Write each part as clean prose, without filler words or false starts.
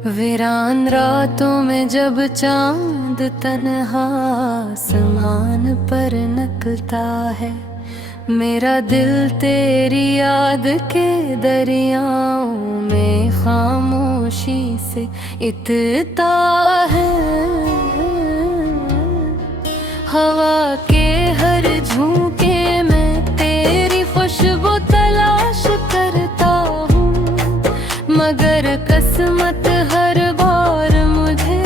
वीरान रातों में जब चांद तन्हा आसमान पर निकलता है, मेरा दिल तेरी याद के दरियाओं में खामोशी से इतता है। हवा के हर झोंके में तेरी खुशबू तलाश करता हूँ, मगर किस्मत हर बार मुझे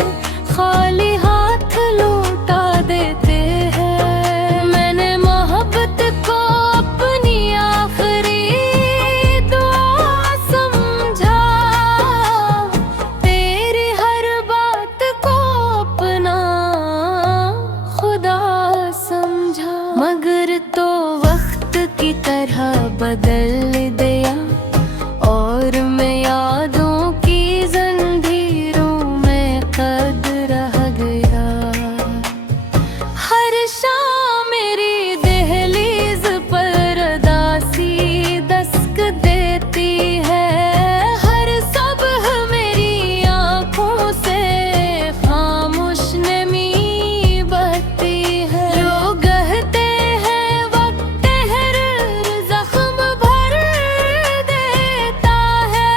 खाली हाथ लौटा देते हैं। मैंने मोहब्बत को अपनी आखिरी दुआ समझा, तेरी हर बात को अपना खुदा समझा, मगर तो वक्त की तरह बदल दिया और मैं यादों की जंजीरों में कैद रह गया। हर शाम मेरी दहलीज पर उदासी दस्तक देती है, हर सुबह मेरी आंखों से खामोश नमी बहती है। लोग कहते हैं वक्त हर जख्म भर देता है,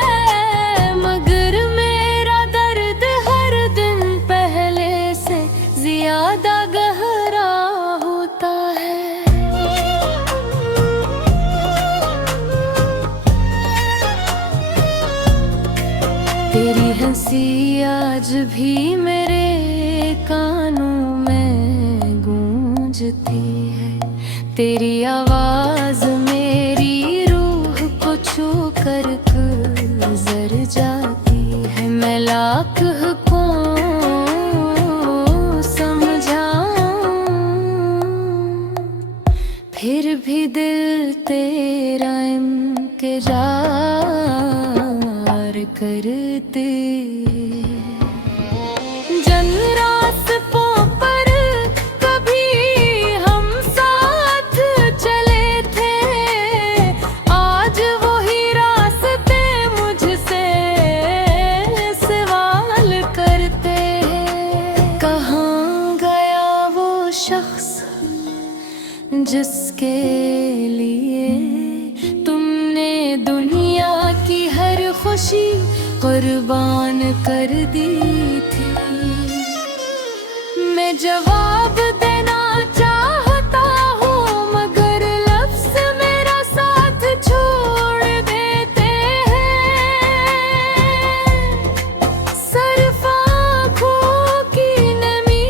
मगर मेरा दर्द हर दिन पहले से ज्यादा गहरा होता है। तेरी हंसी आज भी मेरे कानों में गूंजती है, तेरी आवाज मेरी रूह को छू कर गुजर जाती है। मैं लाख को समझाऊं, फिर भी दिल तेरा इंतजार करते। जन रास्तों पर कभी हम साथ चले थे, आज वही रास्ते मुझसे सवाल करते हैं। कहाँ गया वो शख्स जिसके लिए तुमने दुनिया की हर खुशी कुर्बान कर दी थी। मैं जवाब देना चाहता हूँ, मगर लफ्ज़ मेरा साथ छोड़ देते हैं। सिर्फ आँखों की नमी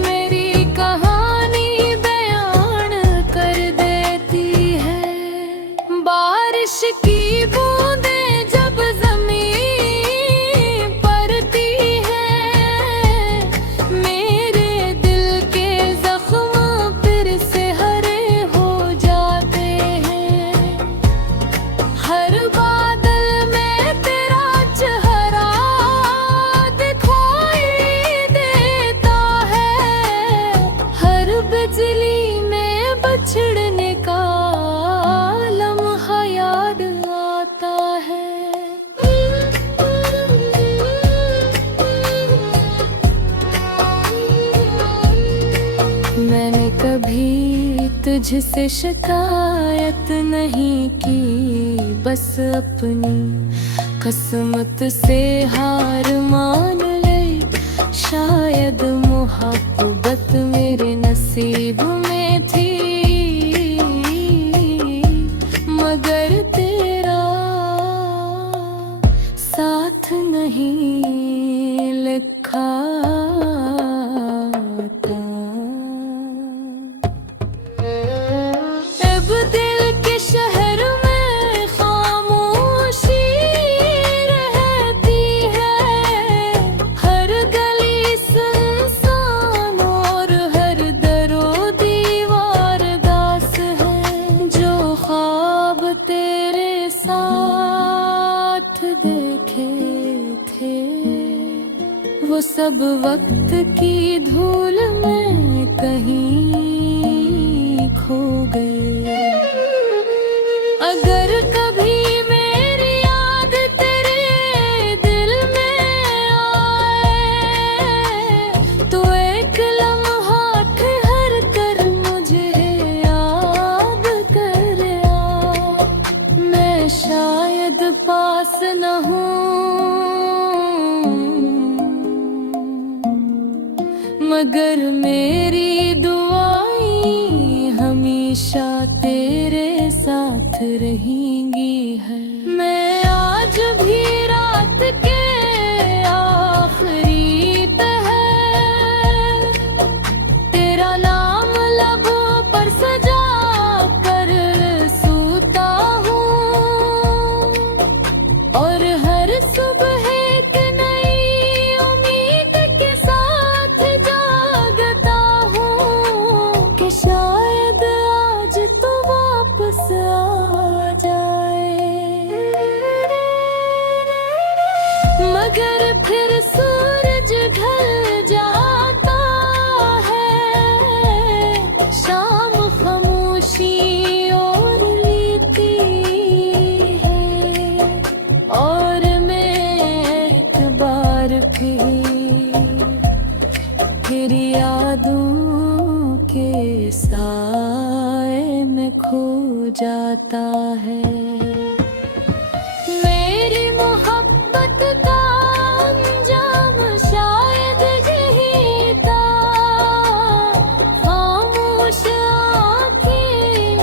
मेरी कहानी बयान कर देती है। बारिश की बूंदें जब ज़मीन पड़ती है, मेरे दिल के ज़ख्म फिर से हरे हो जाते हैं। हर बादल में तेरा चेहरा दिखाई देता है, हर बिजली में बिछड़ने का लम्हा याद आता है। मैंने कभी तुझसे शिकायत नहीं की, बस अपनी किस्मत से हार मान ली। शायद मोहब्बत मेरे नसीब में थी, मगर तेरा साथ नहीं लिखा था। अब दिल के शहर में खामोशी रहती है, हर गली सुनसान और हर दरो दीवार दास है। जो ख्वाब तेरे साथ देखे थे, वो सब वक्त की धूल में कहीं खो गए। अगर कभी मेरी याद तेरे दिल में मगर मेरी दुआएं हमेशा तेरे साथ रहेंगी है। मैं आज भी रात के आखिरी पहर तेरा नाम लबों पर सजा कर सूता हूँ, और हर सुबह एक नई उम्मीद के साथ जागता हूँ कि शायद आज तो वापस आ जाए। मगर फिर सूरज ढल जाता है, शाम खामोशी और लेती है, और मैं एक बार फिर यादों के साए में खो जाता है। मेरी मोहब्बत का अंजाम शायद यही था, खामोश आँखें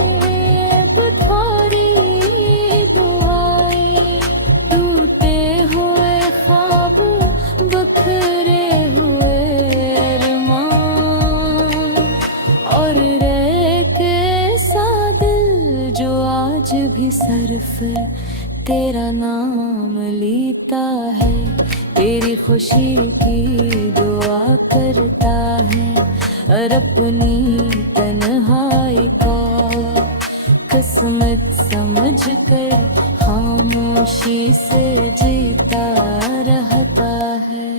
अब थोड़ी दुआएं, टूटे हुए ख्वाब बिखरे हुए अरमान, और रह के सा दिल जो आज भी सिर्फ तेरा नाम लेता है, तेरी खुशी की दुआ करता है, और अपनी तन्हाई को किस्मत समझ कर खामोशी से जीता रहता है।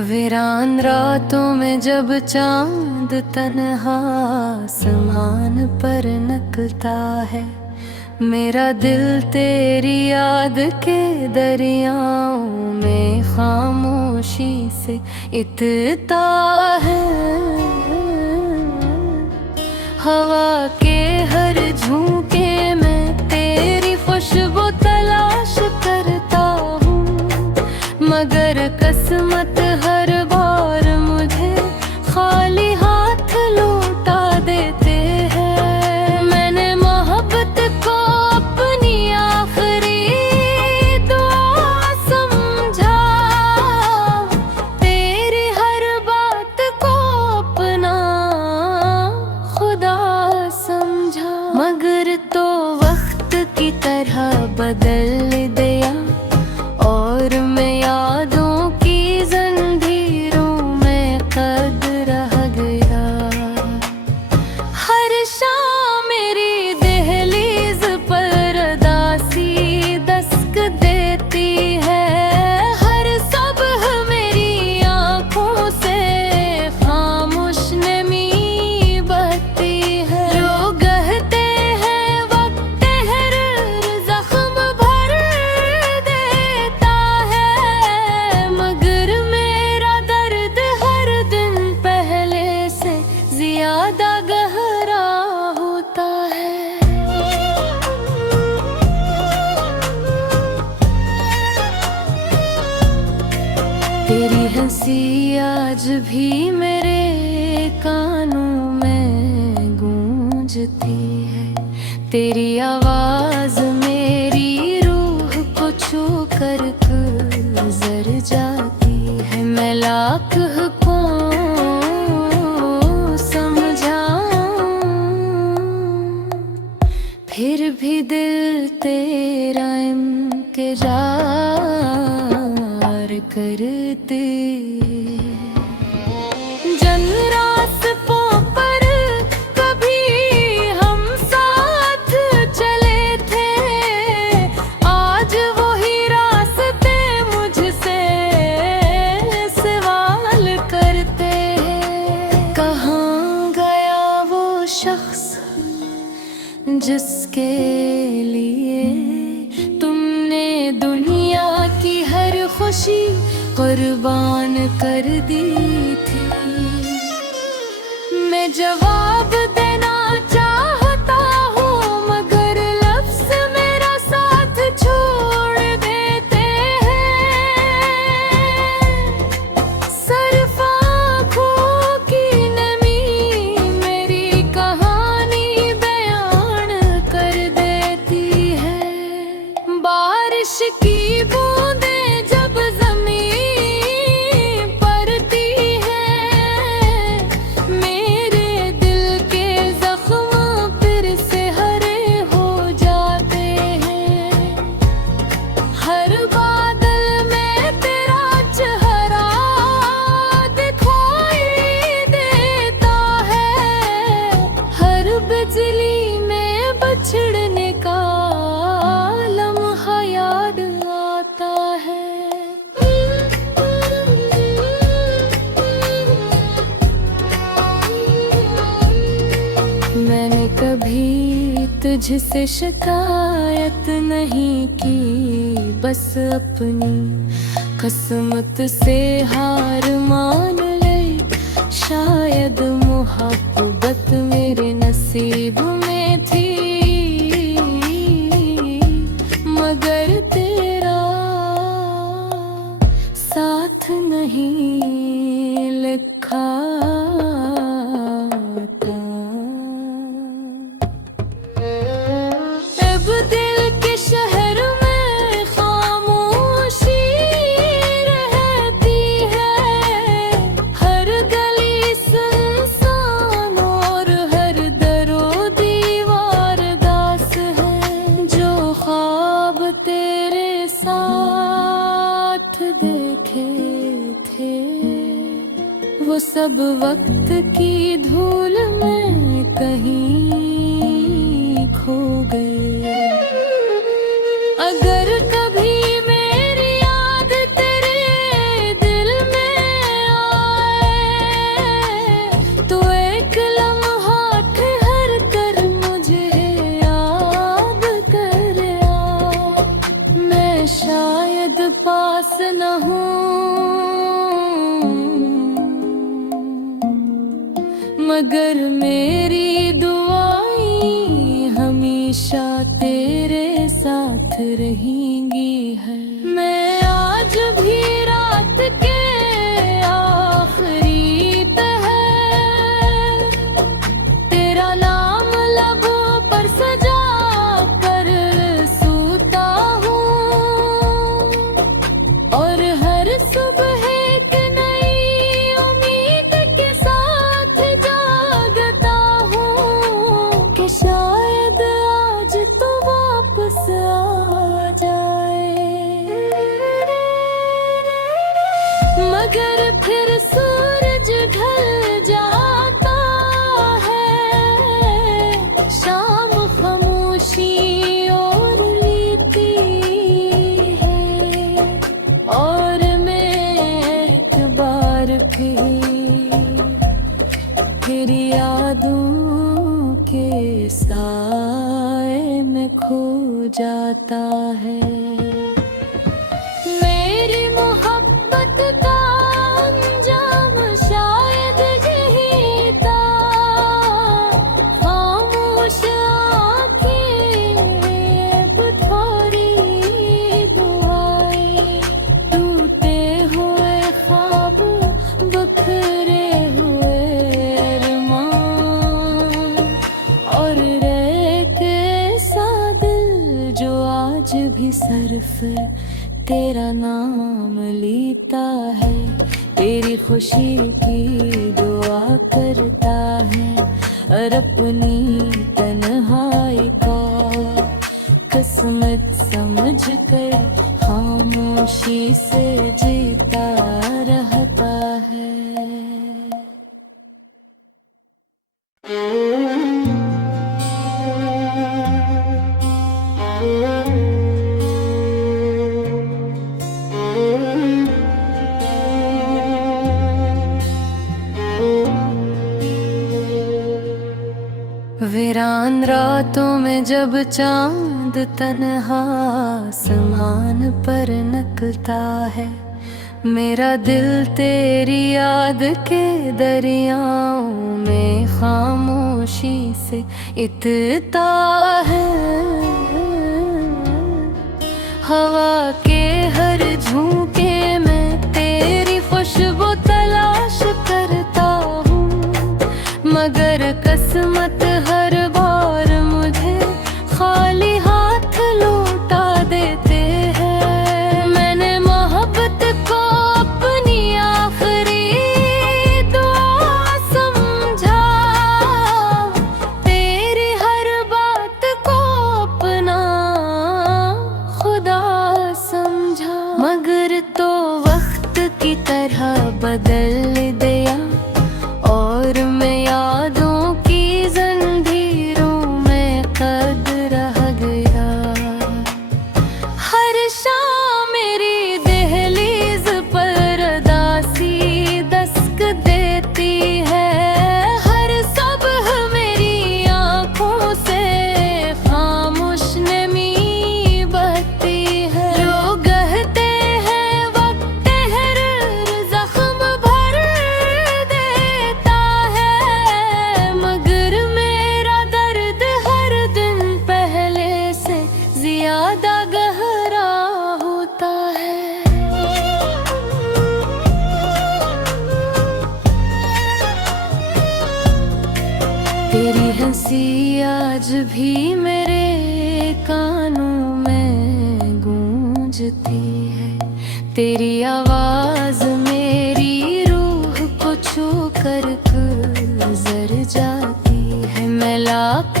वीरान रातों में जब चांद तन्हा आसमान पर निकलता है, मेरा दिल तेरी याद के दरियाओं में खामोशी से इतता है। हवा के हर झोंके में तेरी खुशबू तलाश करता हूँ, मगर किस्मत हर बार मुझे खाली हाथ लौटा देते हैं। मैंने मोहब्बत को अपनी आखिरी दुआ समझा, तेरी हर बात को अपना खुदा समझा, मगर तो वक्त की तरह बदल दिया, और मैं यादों की जंजीरों में कैद रह गया। हर शाम मेरी दहलीज पर उदासी दस्तक देती है, हर सुबह मेरी आँखों से खामोश नमी बहती है। लोग कहते हैं वक्त तहरीर जख्म भर देता है, मगर मेरा दर्द हर दिन पहले से ज्यादा गहरा होता है। तेरी हंसी आज भी मेरे कानों में गूंजती है, तेरी आवाज मेरी रूह को छू कर गुजर जाती है। मैं लाख को समझाऊं, फिर भी दिल तेरा इंतजार करते। जन रास्तों पर कभी हम साथ चले थे, आज वही रास्ते मुझसे सवाल करते हैं। कहाँ गया वो शख्स जिसके लिए खुशी कुर्बान कर दी थी। मैं जवाब देना चाहता हूँ मगर लफ्ज़ मेरा साथ छोड़ देते हैं। सिर्फ आँखों की नमी मेरी कहानी बयान कर देती है। बारिश की बूंदें जब ज़मीन पड़ती है, मेरे दिल के ज़ख्म फिर से हरे हो जाते हैं। हर बादल में तेरा चेहरा दिखाई देता है, हर बिजली में बिछड़ने का लम्हा याद आता है। मैंने कभी तुझसे शिकायत नहीं की, बस अपनी किस्मत से हार मान ले। शायद मोहब्बत मेरे नसीब में थी, मगर तेरा साथ नहीं लिखा था। अब दिल के शहर में खामोशी रहती है, हर गली सुनसान और हर दरो दीवार दास है। जो ख्वाब तेरे साथ देखे थे वो सब वक्त की धूल में कहीं खो गए। अगर कभी मेरी याद तेरे दिल में आए तो एक लम्हा ठहर कर मुझे याद कर आ। मैं शायद पास न हूँ मगर मेरी दुआएं हमेशा तेरे साथ रहेंगी है। मैं आज भी रात के आखिरी पहर तेरा नाम लबों पर सजा कर सूता हूँ, और हर सुबह एक नई उम्मीद के साथ जागता हूँ कि शायद आज तो वापस आ जाए। मगर फिर सूरज ढल जाता है, शाम खामोशी और लेती है, और मैं एक बार फिर यादों के साए में खो जाता है। मेरी मोहब्बत का अंजाम शायद यही था, खामोश आँखें थोड़ी दुआएं, टूटे हुए ख्वाब बिखरे हुए अरमान, और एक ऐसा दिल जो आज भी सिर्फ तेरा नाम लेता है। तेरी खुशी की दुआ करता है और अपनी तन्हाई का किस्मत समझ कर खामोशी से जीता रहता है। वीरान रातों में जब चांद तन्हा आसमान पर निकलता है, मेरा दिल तेरी याद के दरियाओं में खामोशी से इतता है। हवा के हर झोंके में तेरी खुशबू तलाश करता हूँ, मगर किस्मत हर बार मुझे खाली हाथ लौटा देते हैं। मैंने मोहब्बत को अपनी आखिरी दुआ समझा, तेरी हर बात को अपना खुदा समझा, मगर तो वक्त की तरह बदल दिया और मैं यादों की जंजीरों में कैद रह गया। हर शाम मेरी दहलीज पर उदासी दस्तक देती है, हर सुबह मेरी आंखों से खामोश नमी बहती है। लोग कहते हैं वक्त हर जख्म भर देता है, मगर मेरा दर्द हर दिन पहले से ज्यादा गहरा होता है। तेरी हंसी आज भी मेरे कानों में गूंजती है, तेरी आवाज मेरी रूह को छू कर गुजर जाती है। मैं लाख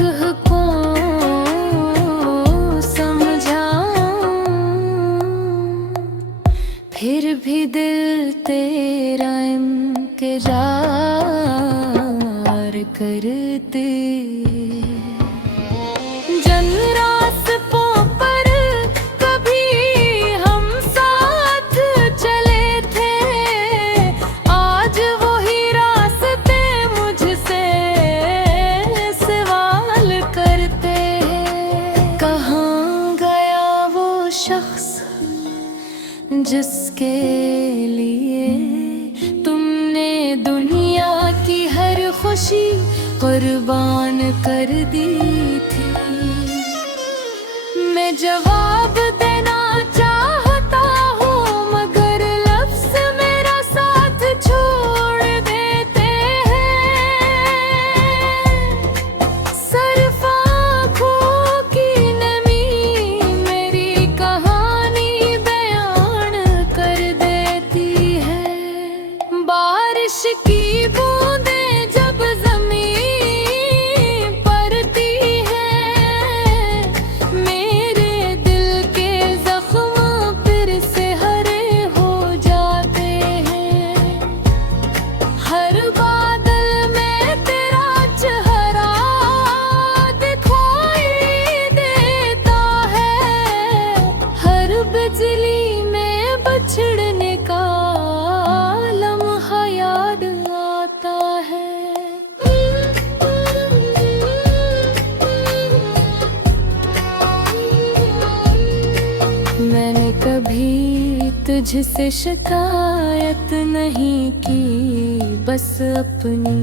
को समझाऊं, फिर भी दिल तेरा इंतजार करते। जन रास्तों पर कभी हम साथ चले थे, आज वही रास्ते मुझसे सवाल करते हैं। कहाँ गया वो शख्स जिसके लिए तुमने दुनिया की हर खुशी कुर्बान कर दी थी। मैं जवाब देना चाहता हूँ, मगर लफ्ज़ मेरा साथ छोड़ देते हैं। सिर्फ आँखों की नमी मेरी कहानी बयान कर देती है। बारिश की बूंदें जब ज़मीन पड़ती है, मेरे दिल के ज़ख्म फिर से हरे हो जाते हैं। हर बादल में तेरा चेहरा दिखाई देता है, हर बिजली में बिछड़ने का लम्हा याद आता है। मैंने कभी तुझसे शिकायत नहीं की, बस अपनी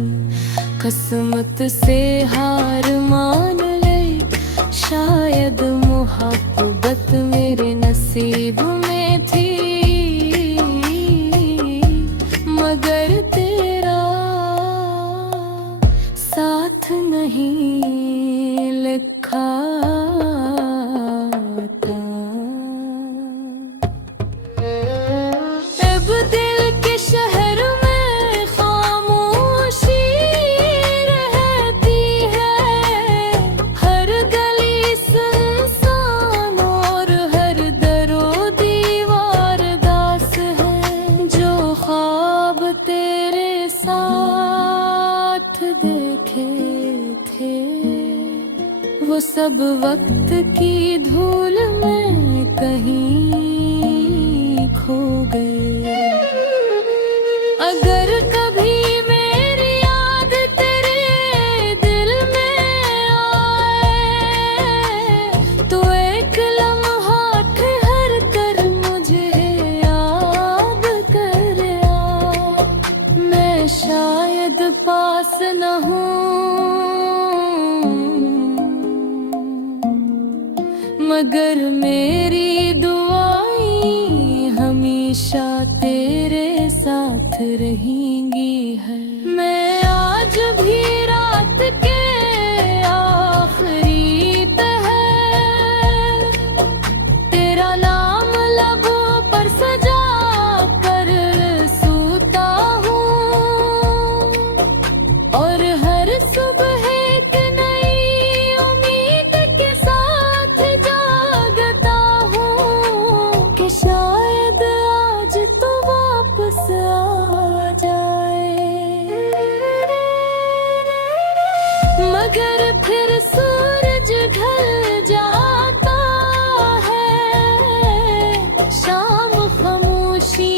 किस्मत से हार मान ले। शायद मोहब्बत मेरे नसीब में थी, मगर तेरा साथ नहीं लिखा था। अब दिल के शहर में खामोशी रहती है, हर गली सुनसान और हर दरो दीवार दास है। जो ख्वाब तेरे साथ देखे थे, वो सब वक्त की धूल में कहीं खो गए। अगर कभी मेरी याद तेरे दिल में आए, तो एक लम्हा ठहर कर मुझे याद मगर मेरी दुआएं हमेशा तेरे साथ रहेंगी है। मैं आज भी रात के आखिरी पहर तेरा नाम लबों पर सजा कर सूता हूँ, और हर सुबह एक नई उम्मीद के साथ जागता हूँ कि शायद आज तो वापस आ जाए। मगर फिर सूरज ढल जाता है, शाम खामोशी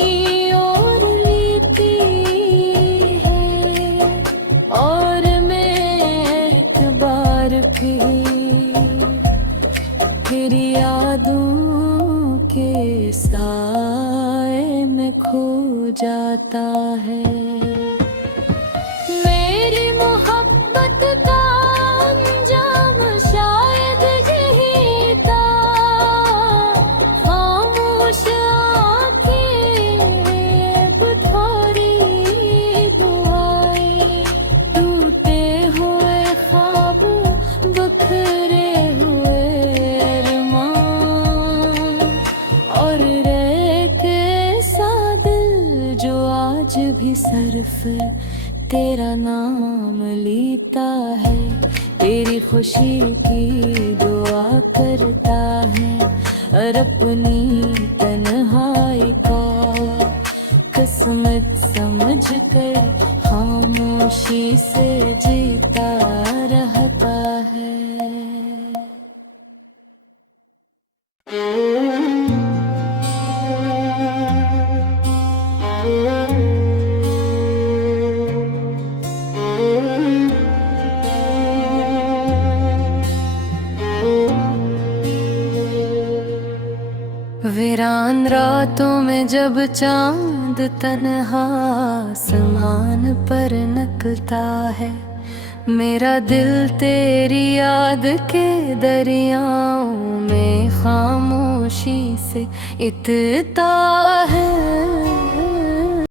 और लेती है, और मैं एक बार फिर यादों के साए में खो जाता है। मेरी मोहब्बत का अंजाम शायद यही था, खामोश आँखें अब थोड़ी दुआएं, टूटे हुए ख्वाब बिखरे हुए अरमान, और रह के सा दिल जो आज भी सिर्फ तेरा नाम लेता है, तेरी खुशी की दुआ करता है, और अपनी तन्हाई का किस्मत समझ कर खामोशी से जीता रहता है। वीरान रातों में जब चांद तन्हा आसमान पर निकलता है, मेरा दिल तेरी याद के दरियाओं में खामोशी से इतता है।